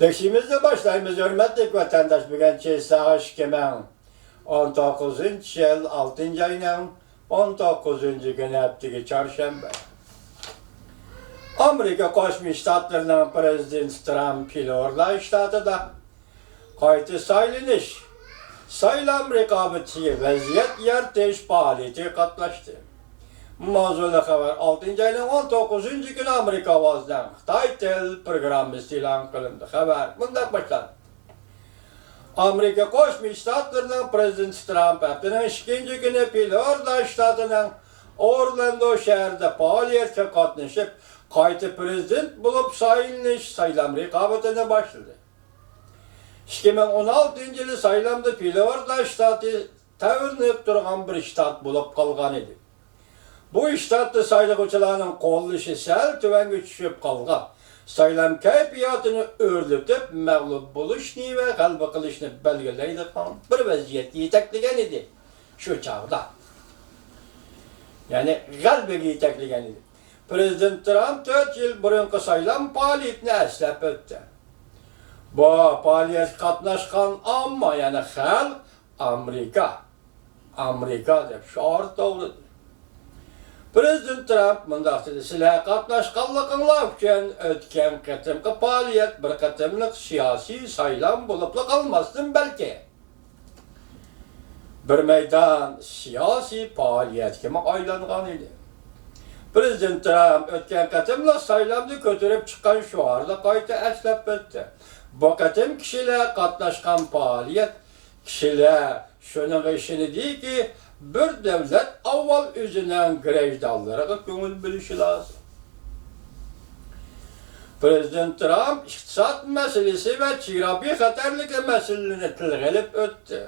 Dersimize başlayımız hürmetli vatandaş bugün sağış kemen 19. yıl 6. ayının 19. günü hepteki çarşamba. Amerika Koşmuş Ştatlarının Prezident Trump Florida ştatıda kayıtı sayılış, sayılan rekabetçi vaziyet yaratiş faaliyeti katlaştı. Mavzulu haber 6. ayının 19. günü Amerika vazdan Xitay Tel programı ilan kılındı. Haber bundan başlandı. Amerika Koşmuş Ştatlarının Prezident Trump haftanın 2. günü Florida ştatının Orlando şehrinde faaliyete katlaşıp kayıtı prezident bulup sayılan rekabetine başladı. 2016 yılı sayılamda Florida ştatı tavırlanıp durgan bir ştat bulup kalgan idi. Bu ştatda saylıqçılarının qo'llashi sal tuvanga tushib qolgan. Saylam kayfiyatini o'rlitib, mag'lub bo'lishni va g'alaba qilishni belgilaydigan bir vaziyatga yetaklagan edi shu chog'da. Ya'ni g'alabaga yetaklagan edi. Prezident Trump 4 yil burungi saylam faoliyatini eslab o'tdi. Bu faoliyatga qatnashgan ammo yana xalq Amerika deb shior to'g'rildi. Prezident Trump mundaq dedi, sizlar qatnaşqanliqinglar uchun o'tgan qatimqi faoliyat bir qatimliq siyosiy saylam bo'libla qolmasdan balki bir maydon siyosiy faoliyatga aylangan edi. Prezident Trump o'tgan qatimliq saylamni ko'tarib chiqqan shuarni qayta eslab o'tdi. Bu qatim kishilar qatnaşqan faoliyat kishilar shuning ishini deyki, bir devlet avval özünden grejdallara ko'ngil bilishi lazım. Prezident Trump iqtisod meselesi ve çirabi xatarligi meselelerini tilg'ilib o'tdi.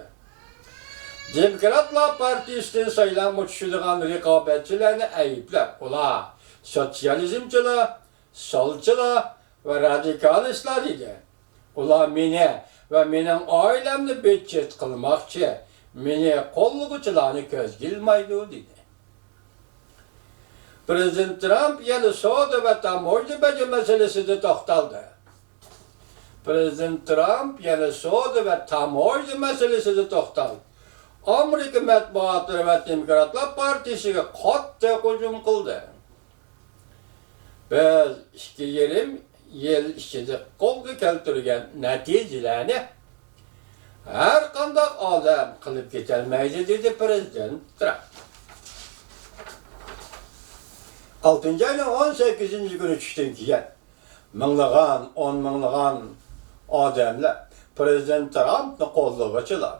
Demokratlar partiyasidan saylanib o'tishadigan raqobatchilarni ayblab, ular sotsializmchilar, solchilar ve radikalistlar edi. Ular meni ve mening oilamni betchet qilmoqchi, meni qo'llovchilarni ko'z ilmaydi dedi. Prezident Trump yana savdo va tamoyil baja masalasida to'xtaldi. Prezident Trump yana savdo va tamoyil masalasida to'xtaldi. Amerika matbuotlari va Demokratlar partiyasiga qattiq hujum qildi. Biz 2,5 yil ichida qo'lga keltirgan natijalarni her qanday odam qilib ketolmaydi dedi Prezident Trump. 6. ayning 18. günü tushdan keyin on minglagan odamlar Prezident Trumpni qo'llovchilar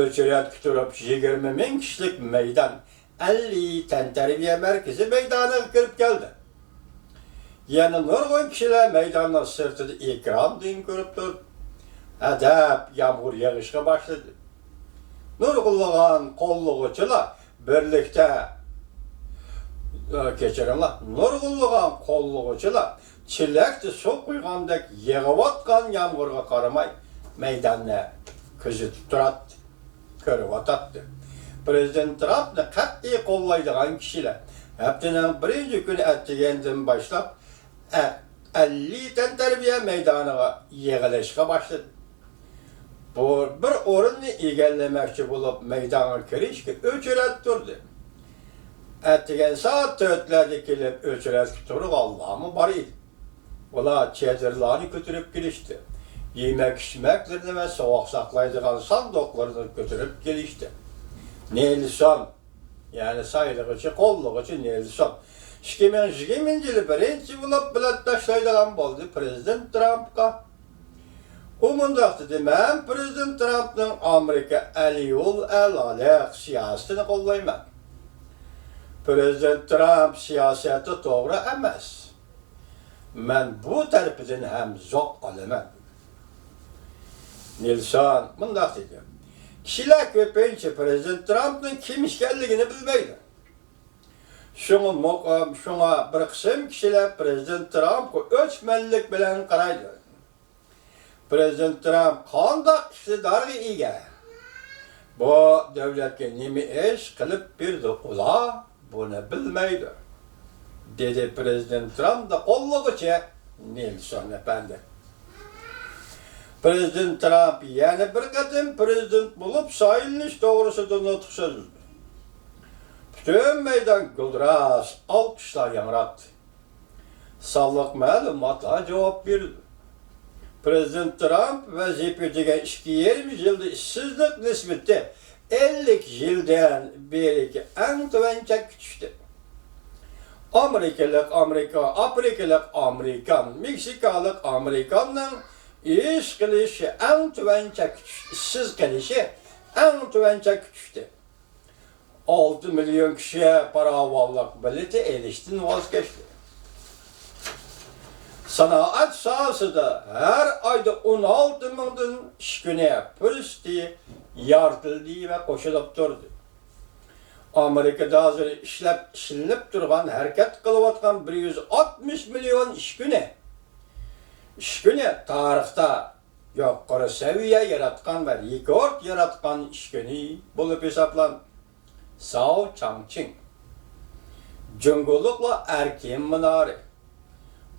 o'chirib turib 20 ming kishilik maydon 50 tantarbiya markazi maydoniga kirib keldi. Yana nurg'un kishilar maydonning sirtida ekrandan ko'rib turdi. Adab yağmur yağışga başladı. Nurgulluğun qo'llovchilar birlikte kechiringlar. Nurgulluğun qo'llovchilar chillakni suv quygandek yig'ayotgan yağmurga qaramay maydonni kuzatib turadi, ko'rib o'tadi. Prezident Trumpni qat'iy qo'llaydigan kishilar haftaning 1-kuni attigandan boshlab 50 tantarbiya maydoniga yig'ilishga başladı. Bu bir o'rinni egallamoqchi bo'lib maydonga kirishga o'chirib turdi. Attigan soat 4larda kelib o'chirib turib Allohmi bor edi. Ular chedirlarni ko'tarib kelishdi. Yemak-ichmaklarni va sovuq saqlaydigan sandoqlarni ko'tarib kelishdi. Nelson, ya'ni saylig'ichi, qo'llovchi Nelson 2020 yili birinchi bo'lib bilat tashlaydigan bo'ldi Prezident Trumpga. O mundaq dedi, men Prezident Trump'ның Amerika aliyul alaliq siyasetini qo'llayman. Prezident Trump siyosati to'g'ri emas. Men bu tarafidan ham zoq olaman. Nelson mundaq dedi. Kishilar ko'pincha Prezident Trump'ның kim ekanligini bilmaydi. Şuna bir qism kishilar Prezident Trump'ga o'chmanlik bilan qaraydi. Prezident Trump qanday iqtidorga ega? Bu davlatga nima ish qilib berdi ular buni bilmaydi, dedi Prezident Trump da qo'llovchi Nelson efendi. Prezident Trump yani bir kadın prezident bulup sayılış doğrusuda nutuk sözüldü. Bütün meydan güldüras, alkışlar yanırattı. Sağlık malumatla cevap verdi. Prezident Trump vazifedeki 2,5 yılda işsizlik nispeti 50 yıldan beri en tüvençe küçüktü. Afrikalık Amerikan, Meksikalık Amerikan'ın iş kılışı en tüvençe küçüktü. İşsiz kılışı en tüvençe küçüktü. 6 milyon kişiye para varlık bileti eriştin vazgeçti. Sanaat sahasında her ayda 16 mindən iş günü pürüstü, yartıldı ve koşulup durdu. Amerika'da hazır işlenip durgan, hareket kılıvatkan 160 milyon iş günü. İş günü tarihte yukarı seviye yaratkan ve rekord yaratkan iş günü bulup hesaplan. Sao Changqing, Cumhurlukla erken mınarı.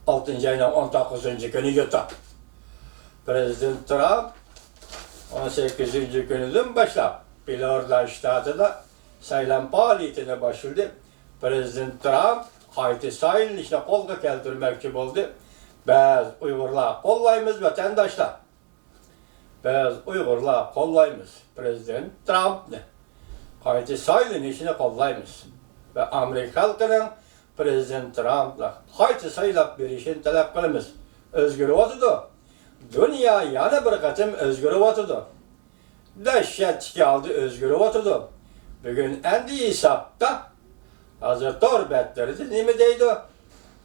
6. ayının 19. günü yutak. Prezident Trump 18. gününden başlap Florida ştatında sayılan faaliyetine başladı. Prezident Trump Hayti sayılışına kolga keltirmekçi oldu. Biz Uygurlar kollayımız vatandaşlar. Biz Uygurlar kollayımız. Prezident Trump ne? Hayti sayılışını kollayımız. Ve Amerika halkının Prezident Trump'la Hayti sayılap verişini talep kılımız. Özgür otudu. Dünya yana bir katım özgür otudu. Dehşet geldi özgür otudu. Bugün endi hesapta hazır torbetleri nemi deydi?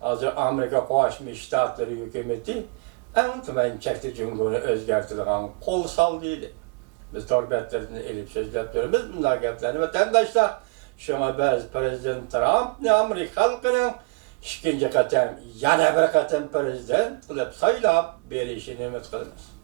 Hazır Amerika Koşmuş Ştatları hükümeti en tümen çekti cumhurunu özgertilen kol saldıydı. Biz torbetlerini elip sözletlerimiz bunlar geplerini vatandaşlar. Şuna biz Prezident Trump ne Amerika halkının ikinci katım yana bir katım prezident kılıp sayılap verişini ümit kılınız.